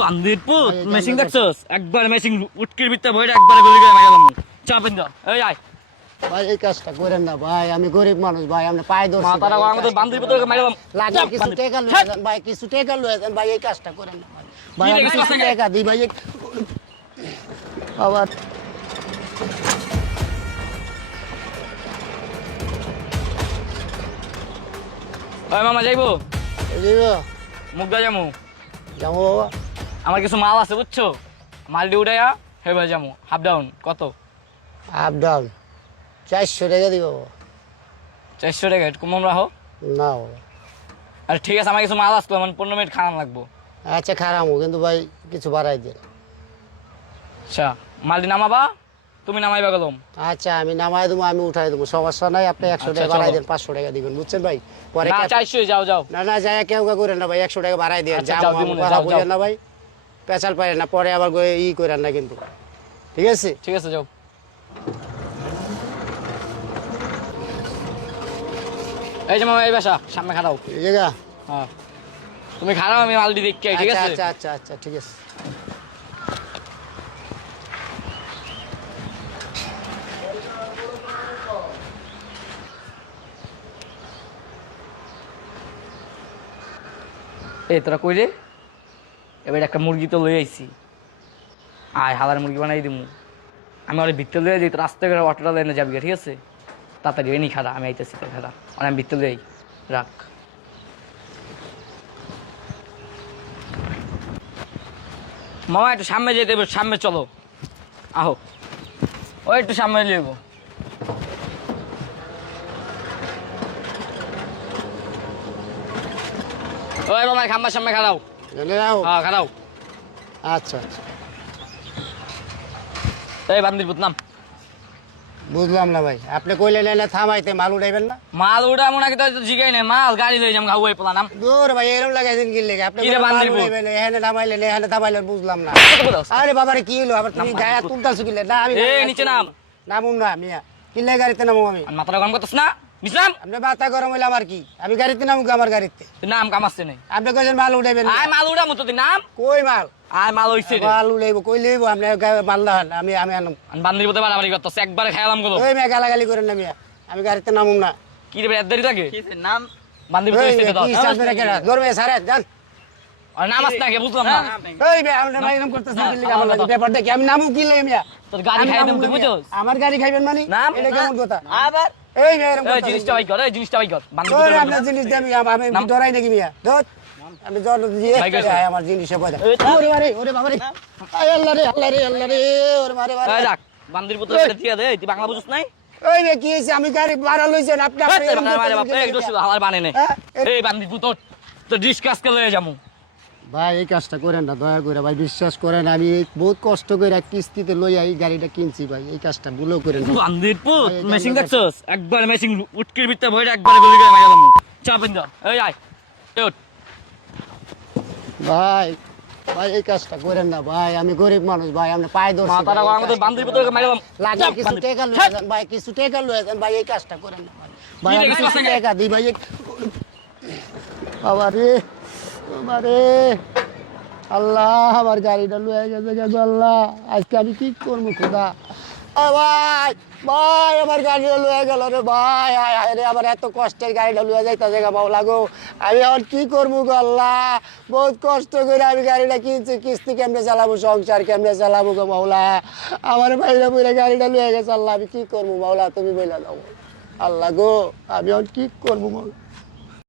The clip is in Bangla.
বান্দির পুত মেশিং দেখছস? একবার মেশিং উটকির ভিতরে বইটা একবার গলি করে মাইলাম চাপেন দাও এই আয়। ভাই এই কাজটা করেন না ভাই। আমি গরিব মানুষ ভাই। আপনি পায়ে ধরছি মাথাটা ভাই, এই আমাদের কাজটা বান্দির ভিতরে মাইলাম লাগে কিছু টাকা লয়ে যান ভাই। কিছু টাকা লয়ে যান ভাই। এই কাজটা করেন না ভাই। ভাই কি আমি রে, কিছু কিছু টাকা দিই ভাই। এই- আবার। ওই মামা যাইবো? এই যে, মুগদা যামু যাব বাবা। আমার কিছু মাল আছে বুঝছ? মালটি উঠাইয়া হেবা যামু হাফ ডাউন কত? হাফ ডাউন চারশো টাকা দিব। চারশো টাকা একটু কমন রাখো। না। আর ঠিক আছে আমার কিছু মাল আসতো মানে পনেরো মিনিট খাওয়ান লাগবো। আচ্ছা খারাপও কিন্তু ভাই কিছু বাড়াই দেন। আচ্ছা মালটি নামাবা তুমি নামাইবা গেলাম আচ্ছা আমি নামাই দেবো আমি উঠাই দেবো সমস্যা নাই আপনি একশো আচ্ছা, টাকা বাড়াই দেন পাঁচশো টাকা দিবেন বুঝছেন ভাই? পরে চারশো যাও যাও। না না যায় কেউ কেউ করেন না ভাই একশো টাকা বাড়াই দিয়ে আচ্ছা, যাও আমার কথা বলেন। না ভাই? পেঁচাল পারে না পরে আবার গিয়ে ই করেন না কিন্তু। ঠিক আছে? ঠিক আছে যাও। এই যে মামা এই বাসা সামনে খাড়াও এই জায়গা? হ্যাঁ। তুমি খাড়াও আমি মালটি দেখতে ঠিক আচ্ছা আছে? আচ্ছা আচ্ছা আচ্ছা ঠিক আছে। এই তোরা কই রে? এবার একটা মুরগি তো লই আইছি। আয়, হালার মুরগি বানাই দিমু। আমি ওর ভিতরে লয়ে যাই, তো রাস্তা করে অটোটা লাইনে যাবি ঠিক আছে? তাড়াতাড়ি এনি খাড়া, আমি আইতেছি তো খাড়া। আর আমি ভিতরে লই রাখ। মামা, একটু সামনে যেতে হবে, সামনে চলো। আহো। ও, একটু সামনে লিখব ওই মামা, খাম্বার সামনে খাড়াও। হ্যাঁ আচ্ছা আচ্ছা। এই বান্দির নাম। বুঝলাম না ভাই। আপনি কইলে থামাইতে মাল উঠাইবেন না? মাল উঠা মনে কি তো জিগাই নাই মাল গাড়ি লই যাম গাও পোলা নাম। দূর ভাই এরকম লাগাইছেন কি লেগে আপনি কি রে বলে মাল বান্দিরপুর? উঠাইবেন এখানে থামাইলেন এখানে থামাইলেন বুঝলাম না? আরে বাবারে কি হলো আবার তুমি কি না আমি নিচে নাম। নামুন না মিয়া গাড়িতে নামু আমি? মাথাটা গরম করতেছ না? বুঝলাম? আপনি মাথা গরম হইলে আমার কি? আমি গাড়িতে নামুক আমার গাড়িতে। তুই নাম কামাচ্ছে নেই? আপনি কইছেন মাল উঠাইবেন আয় মাল তুই নাম? কই মাল? আয় মাল হইছে মাল কই লইব? আপনি মাল দাহান আমি আমি আনম। আর বান্দির পুতে বাড়াবাড়ি করতেছ একবার খেয়ালামগুলো ওই মেয়ে গালাগালি করেন না মিয়া। আমি গাড়িতে নামুম না। কি রে এত দেরি লাগে? নাম? বান্দির ওই হইছে তো কি ধরবে সারে যান। আর নাম বুঝলাম না। আপনি ভাই করতেছেন কি? লিগা আমার লাগে ব্যাপার দেখি আমি নামু কি লই মিয়া? তোর গাড়ি আমি খাই দেব নামুম তুই না মিয়া। বুঝছস আমার গাড়ি খাইবেন মানে? এটা কেমন কথা? আবার? এই মেয়ে এরকম এই জিনিসটা ভাই কর এই জিনিসটা ভাই কর। বান্দির ওই পুতে আপনার জিনিস দিয়ে আমি আমি ডরাই নাকি মিয়া ধর। আমি জ্বর দিয়ে আমার জিনিসে পয়সা এই থাম। ওরে ওরে বাবা রে আল্লাহ রে আল্লাহ রে আল্লাহ রে ওরে মারে এই রাখ বান্দির পুতে দিয়ে দে তুই বাংলা বুঝছ নাই? ওই মেয়ে কি আমি গাড়ি ভাড়া লইছেন আপনি আপনি এই এরকম বাংলা মারে বাপ এই দোষ হালার বানে নে। এই বান্দির পুত তো ডিসকাস করে লয়ে যামু ভাই এই কাজটা করেন না দয়া করে ভাই বিশ্বাস করেন আমি এই বহুত কষ্ট করে কিস্তিতে লইয়া এই গাড়িটা কিনছি ভাই এই কাজটা ভুলেও করেন। বান্দির পুত মেশিং দেখছস একবার মেশিং উটকির ভিতরে বইটা একবার গলি করে মাইলাম চাপেন দাও এই আয় ওঠ। ভাই ভাই এই কাজটা করেন না ভাই আমি গরিব মানুষ ভাই আমি পায়ে মাথাটা ভাই, এই আমাদের বান্দির ভিতরে না। মাইলাম লাগে কিছু। টাকা লয়ে। যান ভাই কিছু টাকা লয়ে যান ভাই এই কাজটা করেন না ভাই। ভাই কিছু টাকা দিই ভাই বাবা রে বাবা আল্লাহ, আমার গাড়িটা লয়ে গেছে গেছে আল্লাহ। আজকে আমি কি করব খোদা? ভাই ভাই, আমার গাড়িটা লয়ে গেল রে ভাই। হায় রে, আমার এত কষ্টের গাড়িটা লয়ে যাইতেছে গা বাবু লাগো আমি এখন কি করব গো আল্লাহ? বহুত কষ্ট করে আমি গাড়িটা কিনছি, কিস্তি কেমনে চালাবো, সংসার কেমনে চালাবো গো মাওলা আমার ভাইরা বইরা গাড়িটা লয়ে গেছে আল্লাহ, আমি কি করব মাওলা তুমি বইলা দাও। আল্লাহ গো, আমি এখন কি করব মাওলা